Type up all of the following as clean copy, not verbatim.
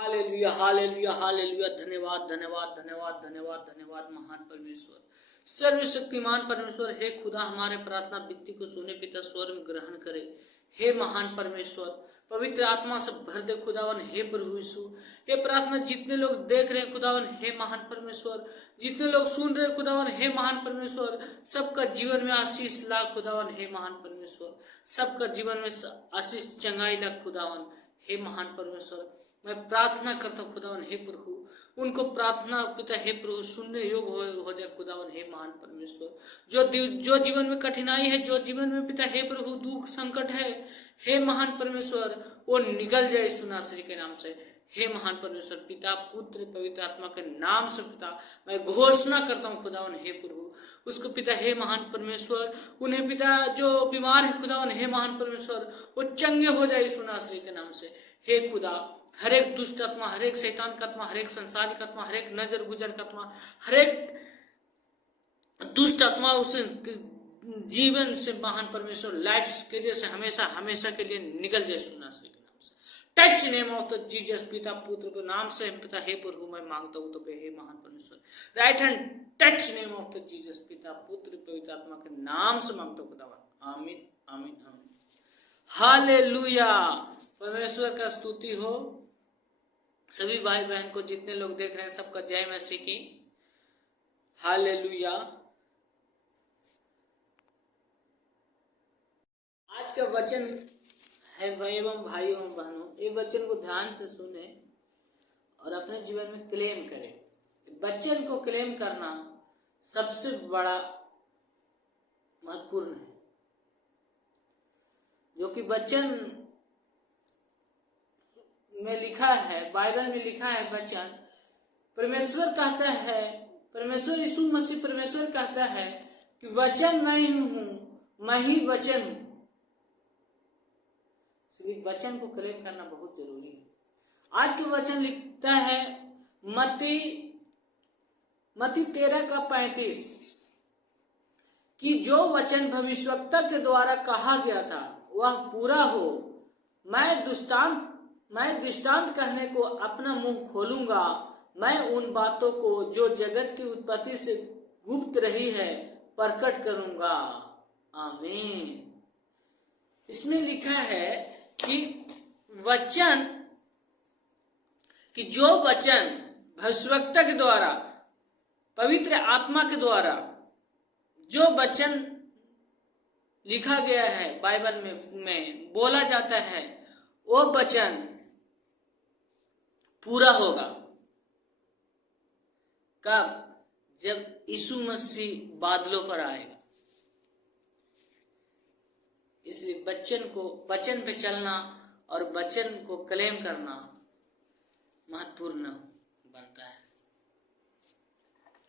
Hallelujah hallelujah hallelujah. धन्यवाद धन्यवाद धन्यवाद धन्यवाद धन्यवाद महान परमेश्वर, सर्वशक्तिमान परमेश्वर। हे खुदा, हमारे प्रार्थना विनती को सुने पिता, स्वर में ग्रहण करे। हे महान परमेश्वर, पवित्र आत्मा से भर दे खुदावन। हे प्रभु यीशु, ये प्रार्थना जितने लोग देख रहे हैं खुदावन, हे महान परमेश्वर, जितने लोग सुन रहे हैं खुदावन, हे महान परमेश्वर, सबका जीवन में आशीष ला खुदावन। हे महान परमेश्वर, सबका जीवन में आशीष चंगाई ला खुदावन। हे महान परमेश्वर, मैं प्रार्थना करता हूँ खुदावन, हे प्रभु, उनको प्रार्थना पिता हे प्रभु सुनने योग्य हो जाए खुदावन। हे महान परमेश्वर, जो जीवन में कठिनाई है, जो जीवन में पिता हे प्रभु दुख संकट है, हे महान परमेश्वर, वो निकल जाए यीशु नासरी के नाम से। हे महान परमेश्वर, पिता पुत्र पवित्र आत्मा के नाम से पिता मैं घोषणा करता हूँ खुदावन। हे प्रभु, उसको पिता हे महान परमेश्वर, उन्हें पिता जो बीमार है खुदावन, हे महान परमेश्वर, वो चंगे हो जाए यीशु नासरी के नाम से। हे खुदा, हर एक दुष्ट आत्मा, हर एक शैतान का आत्मा, हर एक संसारिक आत्मा, हर एक नजर गुजर का आत्मा, हर एक दुष्ट आत्मा उसे जीवन से महान परमेश्वर लाइफ के जैसे हमेशा हमेशा के लिए निकल जाए सुना से के नाम से। Touch name of the Jesus, पिता पुत्र के नाम से पिता हे प्रभु मैं मांगता हूँ तो हे महान परमेश्वर। Right hand touch name of the Jesus, पिता पुत्र पवित्र आत्मा के नाम से मांगता हूँ खुदावन। आमीन आमीन आमीन। हालेलुया, परमेश्वर का स्तुति हो। सभी भाई बहन को जितने लोग देख रहे हैं सबका जय मसीह की। हालेलुया। आज का वचन है एवं भाइयों एवं बहनों, ये वचन को ध्यान से सुने और अपने जीवन में क्लेम करें। वचन को क्लेम करना सबसे बड़ा महत्वपूर्ण है, जो कि वचन में लिखा है, बाइबल में लिखा है वचन। परमेश्वर कहता है, परमेश्वर यीशु मसीह परमेश्वर कहता है कि वचन मैं ही हूं, मैं ही वचन हूं। इसलिए वचन को क्लेम करना बहुत जरूरी है। आज के वचन लिखता है मत्ती 13:35 कि जो वचन भविष्यवक्ता के द्वारा कहा गया था वह पूरा हो। मैं दृष्टांत कहने को अपना मुंह खोलूंगा। मैं उन बातों को जो जगत की उत्पत्ति से गुप्त रही है प्रकट करूंगा। आमीन। इसमें लिखा है कि जो वचन भविष्यवक्ता के द्वारा, पवित्र आत्मा के द्वारा जो वचन लिखा गया है, बाइबल में बोला जाता है, वो वचन पूरा होगा। कब? जब यीशु मसीह बादलों पर आएगा। इसलिए वचन पे चलना और वचन को क्लेम करना महत्वपूर्ण बनता है।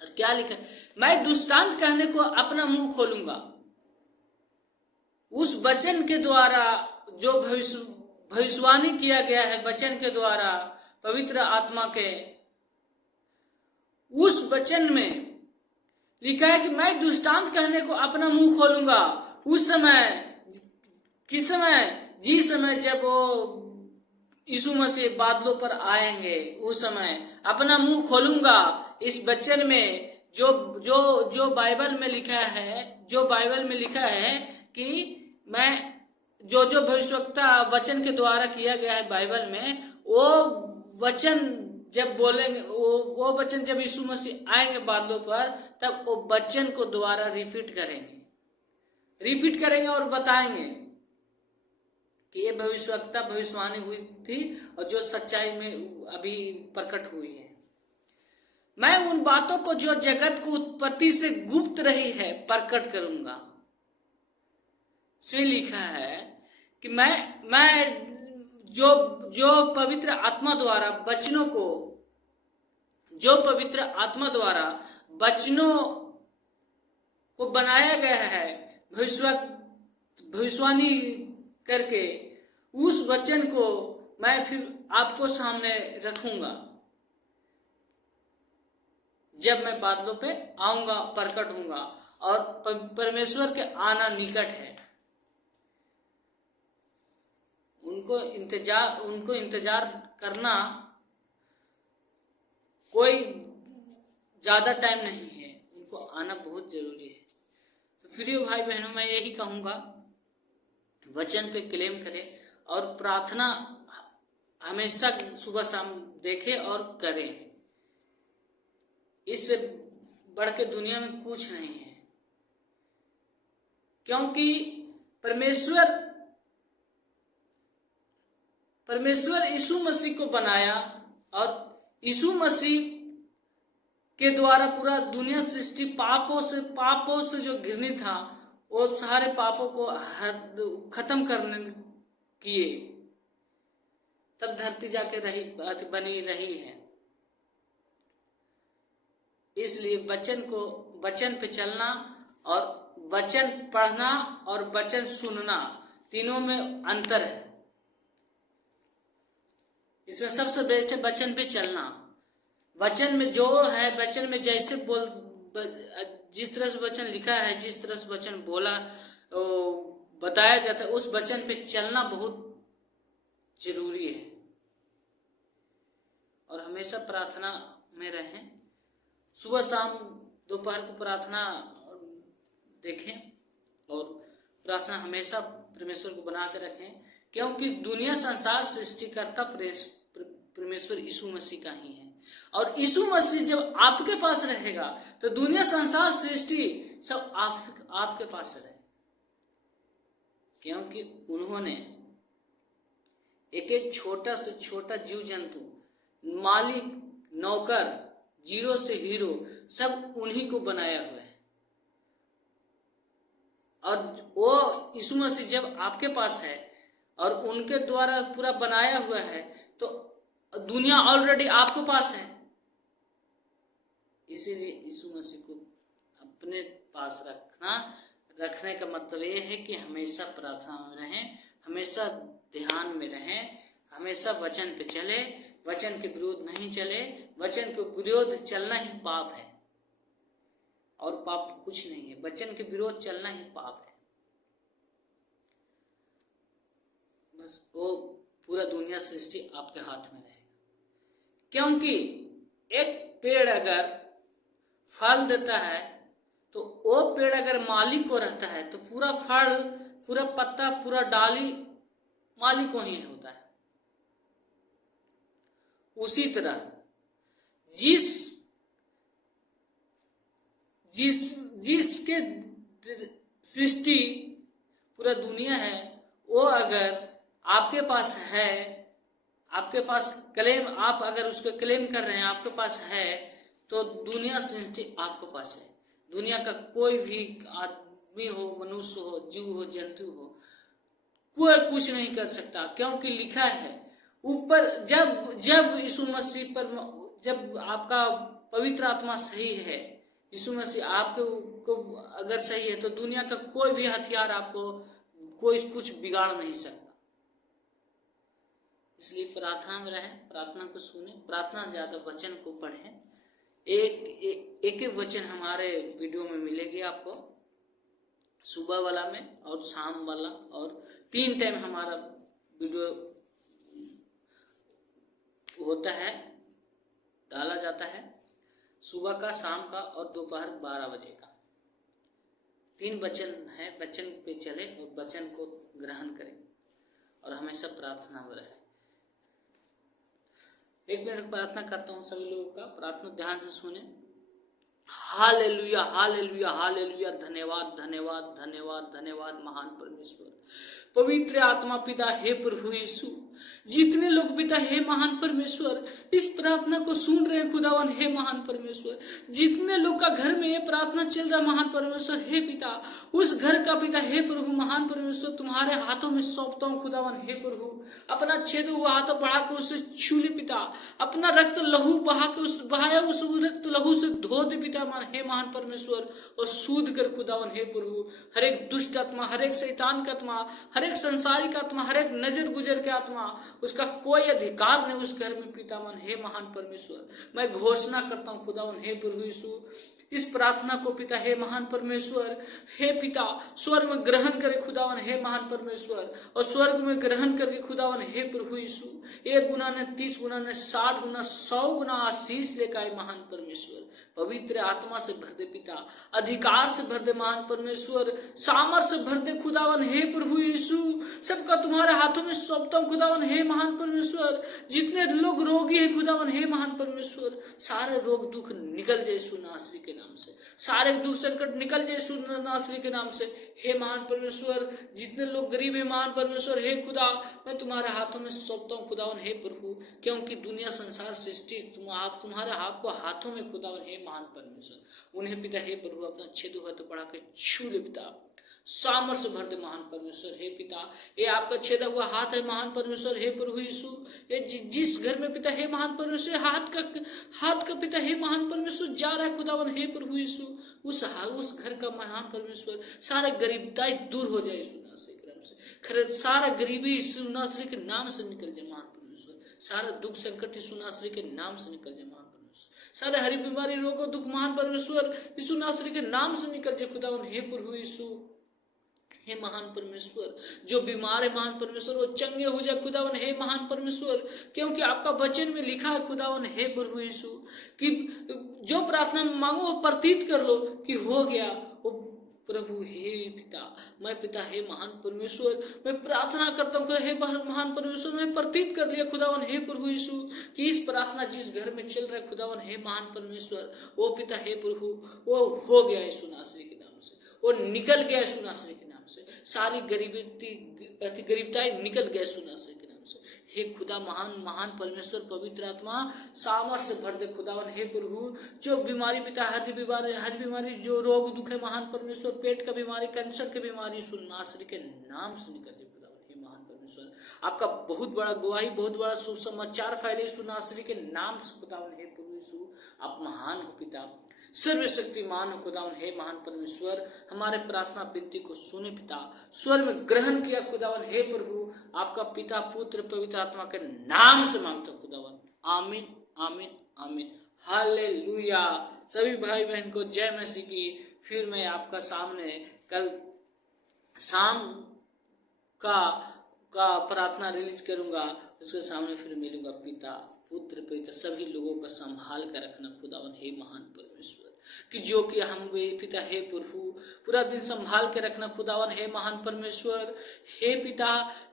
और क्या लिखा है? मैं दृष्टांत कहने को अपना मुंह खोलूंगा। उस वचन के द्वारा जो भविष्यवाणी किया गया है, वचन के द्वारा पवित्र आत्मा के, उस वचन में लिखा है कि मैं दृष्टांत कहने को अपना मुंह खोलूंगा। उस समय, किस समय? जिस समय जब वो यीशु मसीह बादलों पर आएंगे, उस समय अपना मुंह खोलूंगा। इस वचन में जो बाइबल में लिखा है कि मैं जो भविष्यवक्ता वचन के द्वारा किया गया है बाइबल में, वो वचन जब बोलेंगे, वो वचन जब यीशु मसीह आएंगे बादलों पर, तब वो वचन को दोबारा रिपीट करेंगे और बताएंगे कि ये भविष्यवाणी हुई थी और जो सच्चाई में अभी प्रकट हुई है। मैं उन बातों को जो जगत को उत्पत्ति से गुप्त रही है प्रकट करूंगा। इसमें लिखा है कि मैं जो पवित्र आत्मा द्वारा वचनों को बनाया गया है, भविष्यवाणी करके, उस वचन को मैं फिर आपको सामने रखूंगा जब मैं बादलों पे आऊंगा, प्रकट होऊंगा। और परमेश्वर के आना निकट है। उनको इंतजार करना कोई ज़्यादा टाइम नहीं है, उनको आना बहुत ज़रूरी है। तो प्रिय भाई बहनों, मैं यही कहूँगा, वचन पे क्लेम करें और प्रार्थना हमेशा सुबह शाम देखें और करें। इससे बढ़ के दुनिया में कुछ नहीं है, क्योंकि परमेश्वर यीशु मसीह को बनाया और यीशु मसीह के द्वारा पूरा दुनिया सृष्टि पापों से जो घृणित था, वो सारे पापों को खत्म करने किए, तब धरती जाके बनी रही है। इसलिए वचन पे चलना और वचन पढ़ना और वचन सुनना, तीनों में अंतर है। इसमें सबसे बेस्ट है वचन पे चलना। वचन में जो है, वचन में जैसे जिस तरह से वचन लिखा है, जिस तरह से वचन बताया जाता है, उस वचन पे चलना बहुत जरूरी है। और हमेशा प्रार्थना में रहें, सुबह शाम दोपहर को प्रार्थना देखें और प्रार्थना हमेशा परमेश्वर को बना के रखें, क्योंकि दुनिया संसार सृष्टिकर्ता परमेश्वर यीशु मसीह का ही है। और यीशु मसीह जब आपके पास रहेगा तो दुनिया संसार सृष्टि सब आपके पास रहे, क्योंकि उन्होंने एक एक छोटा से छोटा जीव जंतु, मालिक, नौकर, जीरो से हीरो, सब उन्हीं को बनाया हुआ है। और वो यीशु मसीह जब आपके पास है और उनके द्वारा पूरा बनाया हुआ है, तो दुनिया ऑलरेडी आपके पास है। इसीलिए यीशु मसीह को अपने पास रखने का मतलब ये है कि हमेशा प्रार्थना में रहें, हमेशा ध्यान में रहें, हमेशा वचन पे चले, वचन के विरोध नहीं चले। वचन के विरोध चलना ही पाप है और पाप कुछ नहीं है। वचन के विरोध चलना ही पाप है। बस वो पूरा दुनिया सृष्टि आपके हाथ में रहेगा, क्योंकि एक पेड़ अगर फल देता है तो वो पेड़ अगर मालिक को रहता है तो पूरा फल, पूरा पत्ता, पूरा डाली मालिक को ही होता है। उसी तरह जिसके सृष्टि पूरा दुनिया है, वो अगर आपके पास है, आपके पास क्लेम, आप अगर उसको क्लेम कर रहे हैं, आपके पास है, तो दुनिया सृष्टि आपके पास है। दुनिया का कोई भी आदमी हो, मनुष्य हो, जीव हो, जंतु हो, कोई कुछ नहीं कर सकता, क्योंकि लिखा है ऊपर, जब यीशु मसीह पर, जब आपका पवित्र आत्मा सही है, यीशु मसीह आपको अगर सही है, तो दुनिया का कोई भी हथियार आपको कोई कुछ बिगाड़ नहीं सकता। इसलिए प्रार्थना में रहें, प्रार्थना को सुने, प्रार्थना ज्यादा, वचन को पढ़ें। एक वचन हमारे वीडियो में मिलेगी आपको, सुबह वाला में और शाम वाला, और 3 टाइम हमारा वीडियो होता है, डाला जाता है, सुबह का, शाम का और दोपहर 12 बजे का। 3 वचन है, वचन पे चले और वचन को ग्रहण करें और हमेशा प्रार्थना में रहे। 1 मिनट प्रार्थना करता हूँ सभी लोगों का, प्रार्थना ध्यान से सुने। Hallelujah, hallelujah, hallelujah. धन्यवाद, धन्यवाद, धन्यवाद, धन्यवाद महान परमेश्वर, पवित्र आत्मा पिता, हे प्रभु यीशु, जितने लोग पिता हे महान परमेश्वर इस प्रार्थना को सुन रहे हैं खुदावन, हे महान परमेश्वर, जितने लोग का घर में ये प्रार्थना चल रहा है महान परमेश्वर, हे पिता, उस घर का पिता हे प्रभु महान परमेश्वर तुम्हारे हाथों में सौंपता हूँ खुदावन, हे प्रभु, अपना छेद हुआ हाथ बढ़ा के उससे छू ले पिता, अपना रक्त लहू बहाया उस रक्त लहू से धो दे पिता, हे महान परमेश्वर, और सूद कर खुदावन हे प्रभु हर एक दुष्ट आत्मा, हर एक शैतान का आत्मा, हर एक संसारिक आत्मा, हर एक नजर गुजर के आत्मा, उसका कोई अधिकार नहीं उस घर में पितावन हे महान परमेश्वर। मैं घोषणा करता हूँ खुदावन हे प्रभु यीशु, इस प्रार्थना को पिता हे महान परमेश्वर, हे पिता स्वर्ग में ग्रहण करे खुदावन हे महान परमेश्वर, और स्वर्ग में ग्रहण करके खुदावन हे प्रभु यीशु 1 गुना ने 30 गुना ने 60 गुना 100 गुना आशीष लेकर आए महान परमेश्वर। पवित्र आत्मा से भर दे पिता, अधिकार से भर दे महान परमेश्वर, सामर्थ से भर दे खुदावन हे प्रभु यीशु। सबका तुम्हारे हाथों में सौंपता हूं खुदावन हे महान परमेश्वर। जितने लोग रोगी है खुदावन हे महान परमेश्वर, सारे रोग दुख निकल जाए यीशु नासरी के नाम से, सारे दुख संकट निकल जाए यीशु नासरी के नाम से हे महान परमेश्वर। जितने लोग गरीब है महान परमेश्वर हे खुदा, मैं तुम्हारे हाथों में सौंपता हूँ खुदावन हे प्रभु, क्योंकि दुनिया संसार सृष्टि आप तुम्हारे आपको हाथों में खुदावन हे महान परमेश्वर। उन्हें पिता हे प्रभु अपना छेदु हाथ बढ़ा के छू ले पिता, सामर्थ भर दे महान परमेश्वर हे पिता। ये आपका छेदा हुआ हाथ है महान परमेश्वर हे प्रभु यीशु। ये जिस घर में पिता हे महान परमेश्वर हाथ का पिता हे महान परमेश्वर जा रहा है खुदावन हे प्रभु यीशु, उस घर का महान परमेश्वर सारे गरीबताई दूर हो जाए यीशु नासरी के नाम से। खैर सारा गरीबी यीशु नासरी के नाम से निकल जाए महान परमेश्वर, सारा दुख संकट यीशु नासरी के नाम से निकल जाए महान परमेश्वर, सारे हरी बीमारी रोगों दुख महान परमेश्वर यीशु नासरी के नाम से निकल जाए खुदावन हे प्रभु यीशु हे महान परमेश्वर। जो बीमार है महान परमेश्वर वो चंगे हो जाए खुदावन हे महान परमेश्वर, क्योंकि आपका वचन में लिखा है खुदावन हे प्रभु यीशु कि जो प्रार्थना मांगो वो प्रतीत कर लो कि हो गया। वो प्रभु हे पिता, मैं पिता हे महान परमेश्वर मैं प्रार्थना करता हूँ हे महान परमेश्वर, मैं प्रतीत कर लिया खुदावन हे प्रभु यीशु कि इस प्रार्थना जिस घर में चल रहा है खुदावन हे महान परमेश्वर, वो पिता हे प्रभु वो हो गया यीशु नासरी के नाम से, वो निकल गया यीशु नासरी के नाम से, सारी गरीबताई निकल गया यीशु नासरी के नाम से। हे खुदा महान परमेश्वर पवित्र आत्मा सामर्थ से भर दे खुदावन हे प्रभु। जो बीमारी पिता हर बीमारी जो रोग दुख है महान परमेश्वर, पेट का बीमारी, कैंसर की बीमारी यीशु नासरी के नाम से निकल जाए खुदावन हे महान परमेश्वर। आपका बहुत बड़ा गवाही, बहुत बड़ा सुसमाचार फैले यीशु नासरी के नाम से खुदावन हे प्रभु यीशु। आप महान हो पिता, सर्वशक्तिमान हो खुदावन हे महान परमेश्वर। हमारे प्रार्थना विनती को सुने पिता, स्वर में ग्रहण किया खुदावन हे प्रभु। आपका पिता पुत्र पवित्र आत्मा के नाम से मांगता हूं खुदावन, आमीन आमीन आमीन हालेलुया। सभी भाई बहन को जय मसीह की। फिर मैं आपका सामने कल शाम का प्रार्थना रिलीज करूंगा, उसके सामने फिर मिलूंगा। पिता पुत्र पवित्र सभी लोगों का संभाल कर रखना खुदावन हे महान परमेश्वर, कि जो कि हम पिता हे प्रभु पूरा दिन संभाल के रखना खुदावन हे महान परमेश्वर। हे पिता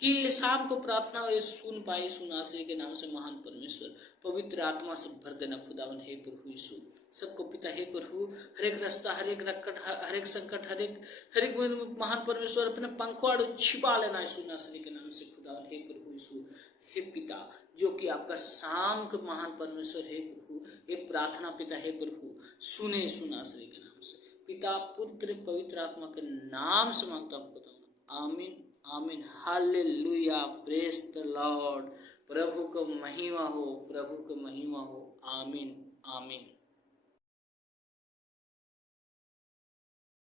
कि शाम को प्रार्थना सुन पाए सुनासे के नाम से महान परमेश्वर। पवित्र आत्मा से भर देना खुदावन हे प्रभु यीशु। सबको पिता हे प्रभु हर एक रास्ता, हर एक रक्कट, हर एक संकट, हर एक महान परमेश्वर अपने पंखवाड़ छिपा लेना यीशु नासरी के नाम से खुदावन हे प्रभु यीशु। हे पिता जो कि आपका शाम के महान परमेश्वर हे प्रभु, ये प्रार्थना पिता हे प्रभु सुने यीशु नासरी के नाम से। पिता पुत्र पवित्र आत्मा के नाम से मांगता हूँ खुदा, आमीन आमीन हालेलुया। Praise the Lord. प्रभु को महिमा हो, प्रभु को महिमा हो। आमीन आमीन।